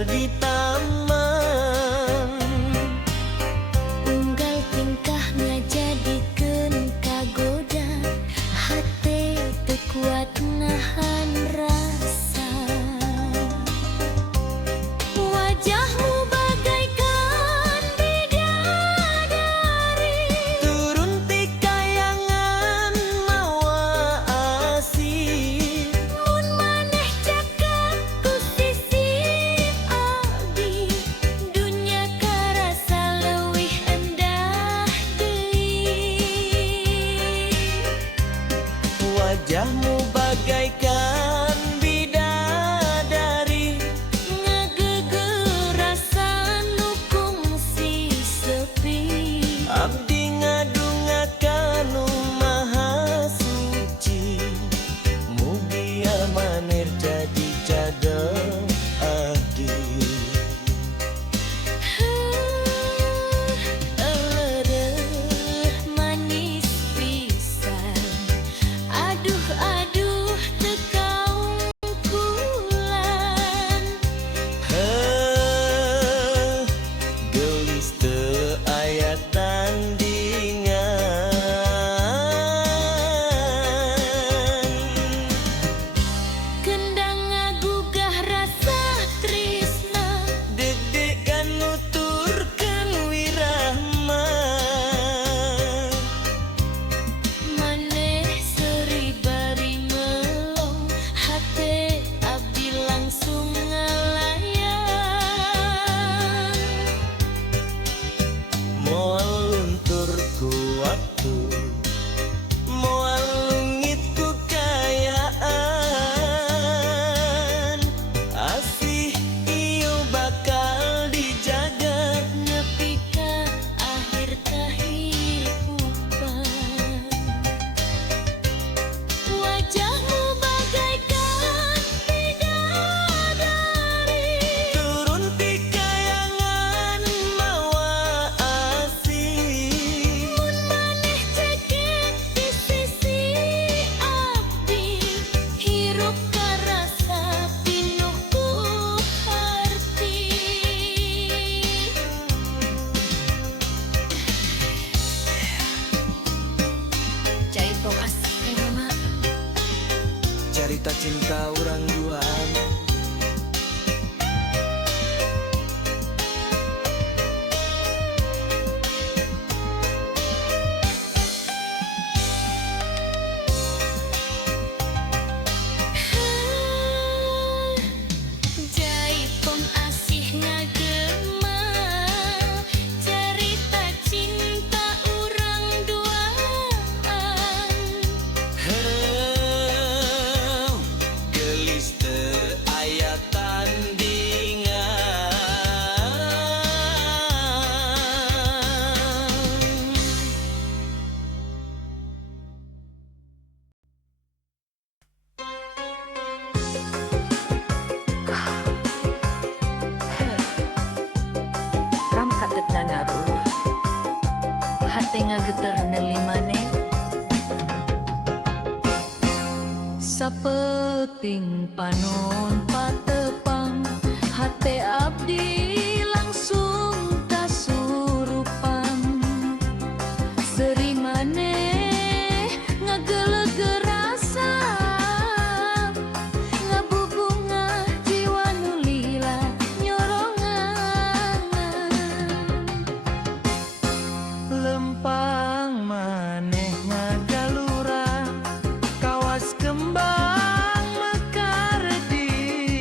di taman. Unggal tingkah ngajadikeun kagoda, hate teu kuat nahan rasa. Wajahmu bagaikan bidadari, Turun ti kayangan mawa asih. mun maneh cakap ku sisi abdi, dunya karasa leuwih endah deui. Wajahmu bagaikan bidadari, Ngageugeur rasa nu kungsi sepi. abdi ngadungakan nu maha suci. Mugi amanir jadi cadel abdi. Elereuh manis pisan, aduh aduh teu kaungkulan. Heuh, gelis teu aya tandingan. Kendang ngagugah rasa tresna, Deg-degan nuturkeun wirahma. maneh seuri bari melong, hate abdi langsung ngalayan. Moal luntur ku waktu, moal lungit ku kayaan. Asih ieu bakal dijaga Nepi ka akhir kahirupan. Wajahmu bagaikan bidadari, turun ti kayangan mawa asih. mun maneh cekek di sisi abdi, hirup karasa pinuh ku harti. Cai tong asih mama. Carita cinta urang duaan. Jaipong asih ngagema, cerita cinta urang duaan. Heuh, gelis teu aya tandingan. Ram kagetna ngaruh, hate ngageter neuli maneh. Sapeting panon patepang, hate abdi langsung kasurupan. Seri maneh ngageuleugeur rasa, ngabubungah jiwa nu lila nyorongan. Lempang maneh ngagalura, kawas kembang mekar di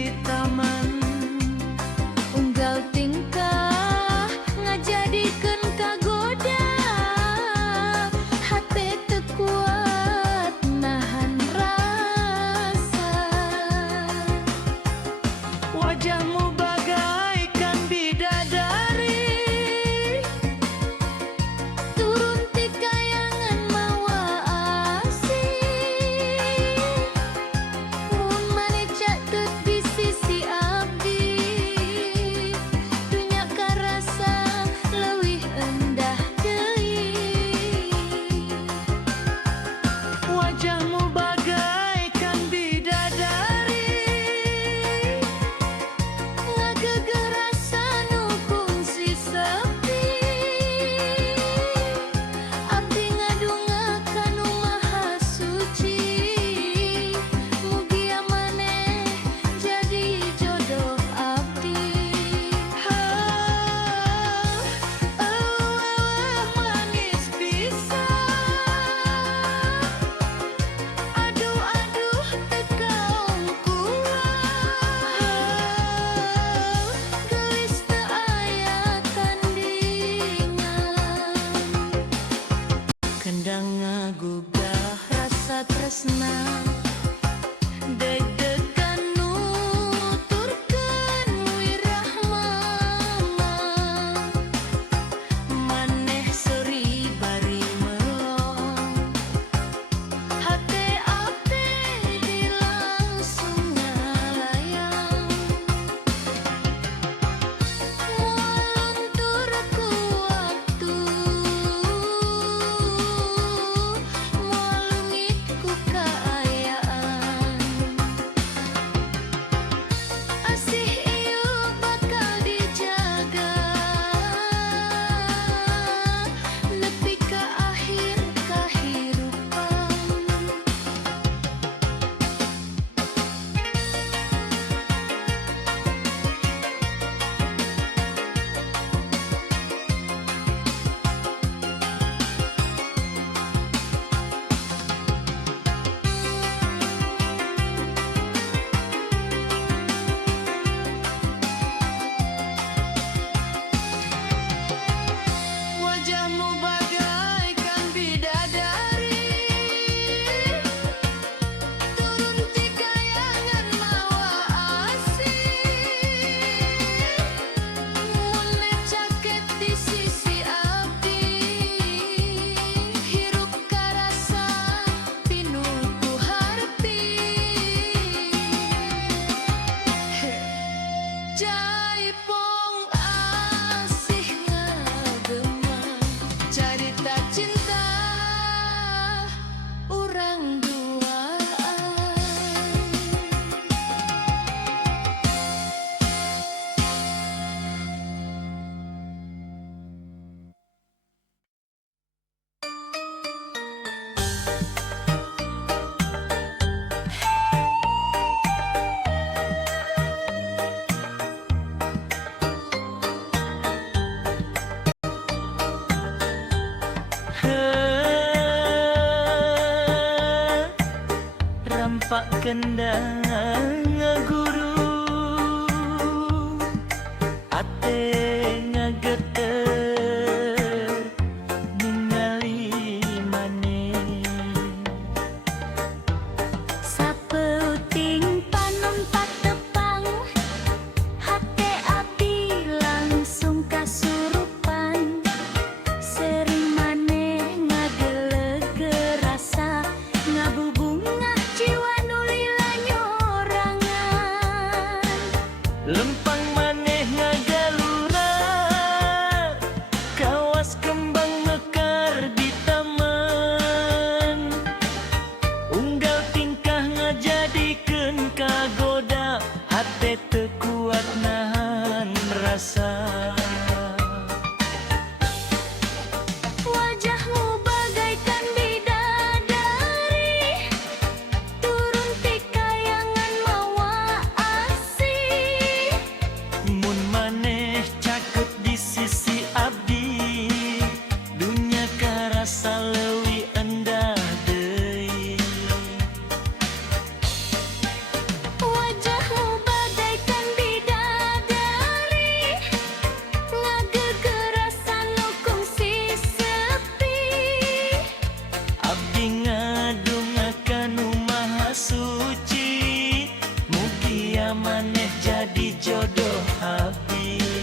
Jaipong asih ngagema cerita cinta urang duaan. Rampak kendang ngaguru ate ngageter ningali maneh Sapeuting panumpak tepang hate abdi langsung kasurupan sering maneh ngageleg rasa ngabubungah jiwa nulila nyorangan. lempang maneh ngagalura kawas kembang mekar di taman unggal tingkah ngajadikeun kagoda hate teu kuat nahan rasa. Wajahmu bagaikan bidadari turun ti kayangan mawa asih. Mun maneh caket di sisi abdi dunya karasa leuwih endah deui. Wajahmu bagaikan bidadari ngagegerasan nu kungsi sepi. Abdi ngadungakan nu maha suci mugia maneh jadi jodoh abdi.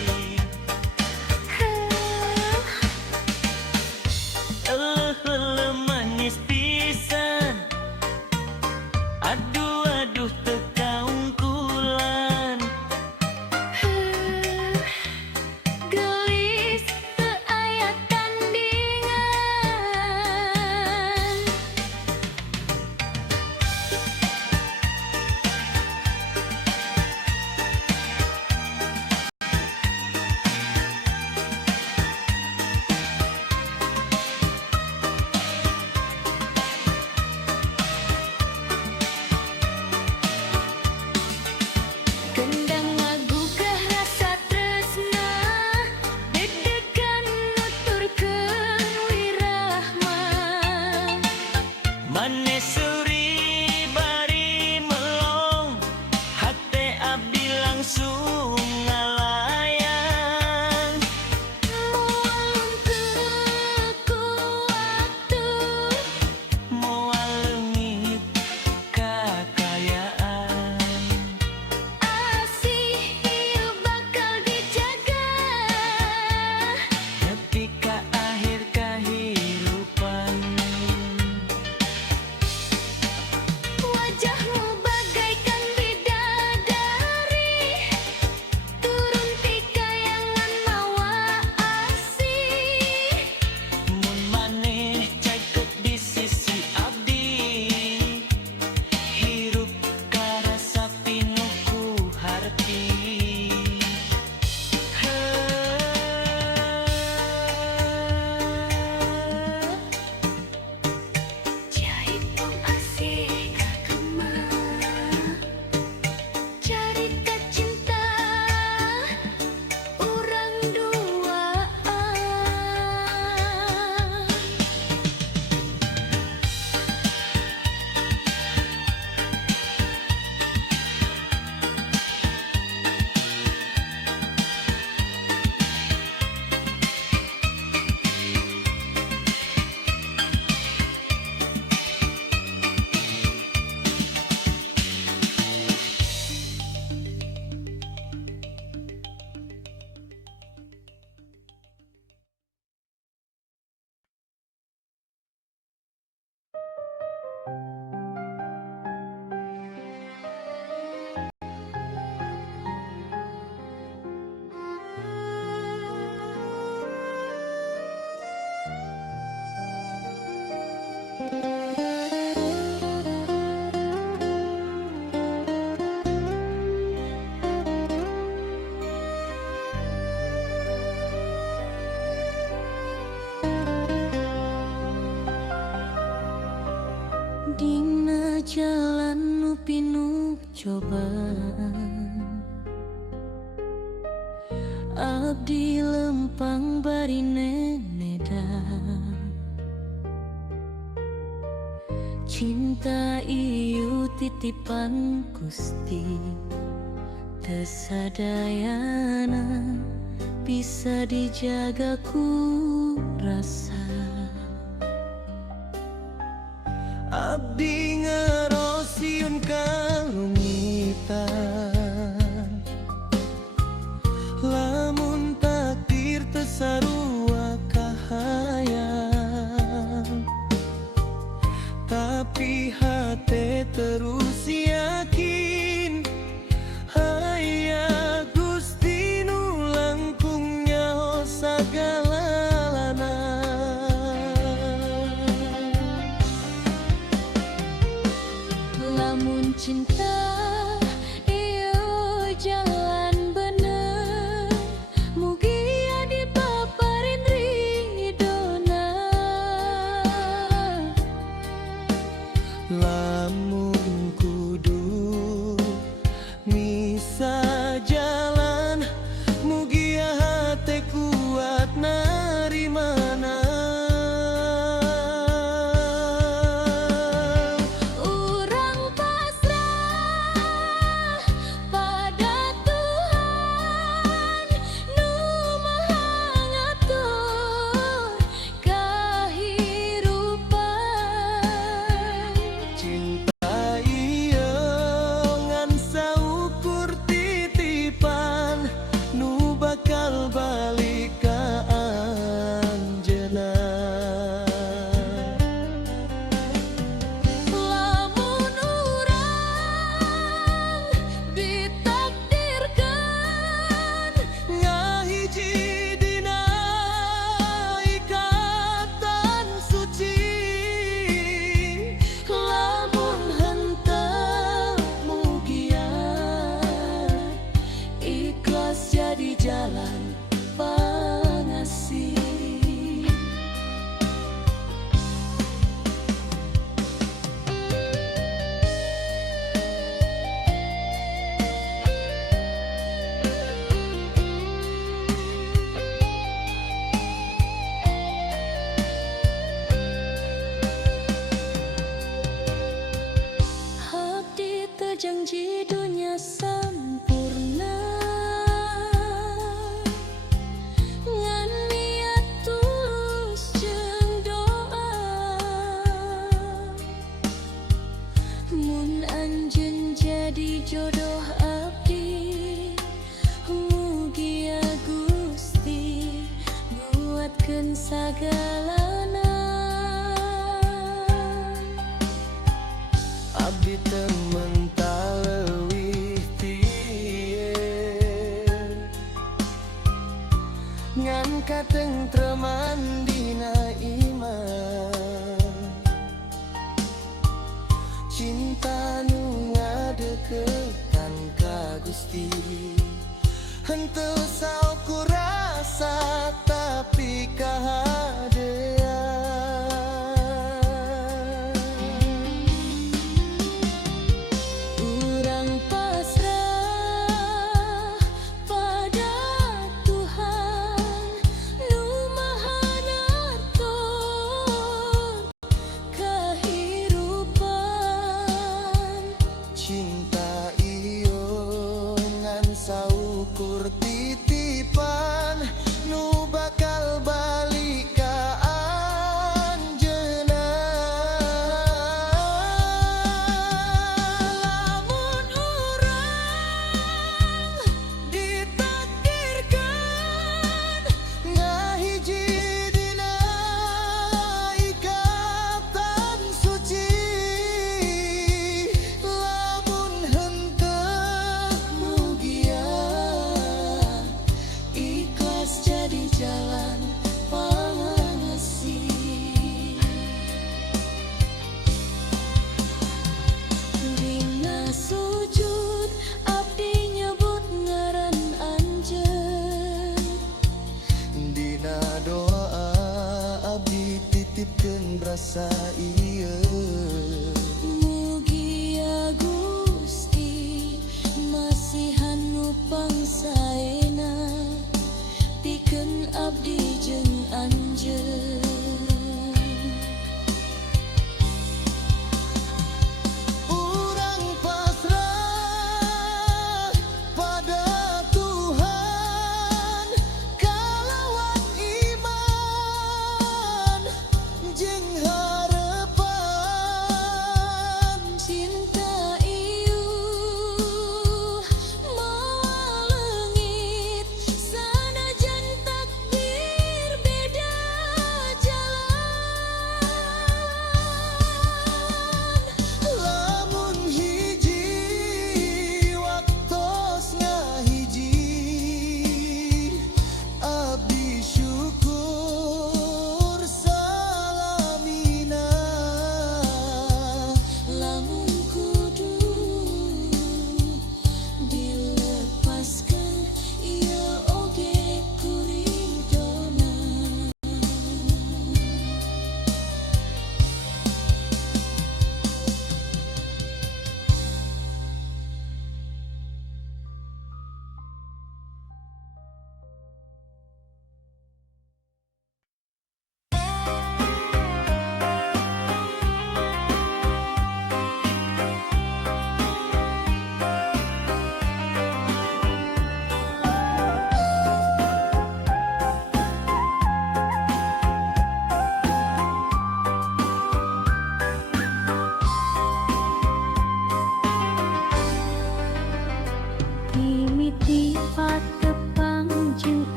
jalan nu pinuh cobaan, abdi lempang bari nenedan. Cinta ieu titipan Gusti, teu sadayana bisa dijaga ku rasa. Abdi ngerosiun kalungitan, lamun takdir teu sarua kahayang, tapi hate terus yakin aya Gusti nu langkung nyaho sagalana. Lamun cinta ieu jalan bener, mugi adi paparin ridona. Lamun kudu misa jalan, mugi hate kuat narimana. Urang pasrah pada Tuhan nu Maha ngatur kahirupan. Cinta ieu ngan saukur titipan nu bakal balik ka anjeunna. Lamun urang ditakdirkeun Ngahiji dina ikatan suci, lamun henteu mugian ikhlas jadi jalan pangasih. Abdi teu janji dunia sampurna, ngan niat tulus jeung doa. Mun anjeun jadi jodoh abdi, mugia Gusti nguatkeun sagalana. abdi teu mental leuwih ti ieu, ngan katentreman dina iman. Cinta nu ngadeukeutkan ka Gusti, henteu saukur rasa tapi kahadean. Urang pasrah pada Tuhan nu Maha ngatur kahirupan. Cinta ieu ngan saukur titipan nu bakal balik ka anjeunna. Lamun urang ditakdirkeun ngahiji dina ikatan suci, lamun henteu mugia ikhlas jadi jalan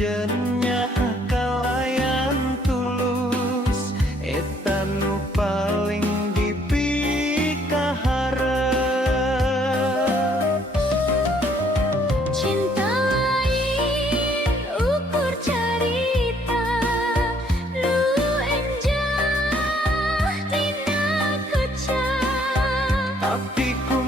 Jenya kalayan tulus eta nu paling dipikaharep. Cinta lain ukur carita nu enjah tina kecap. Tapi ku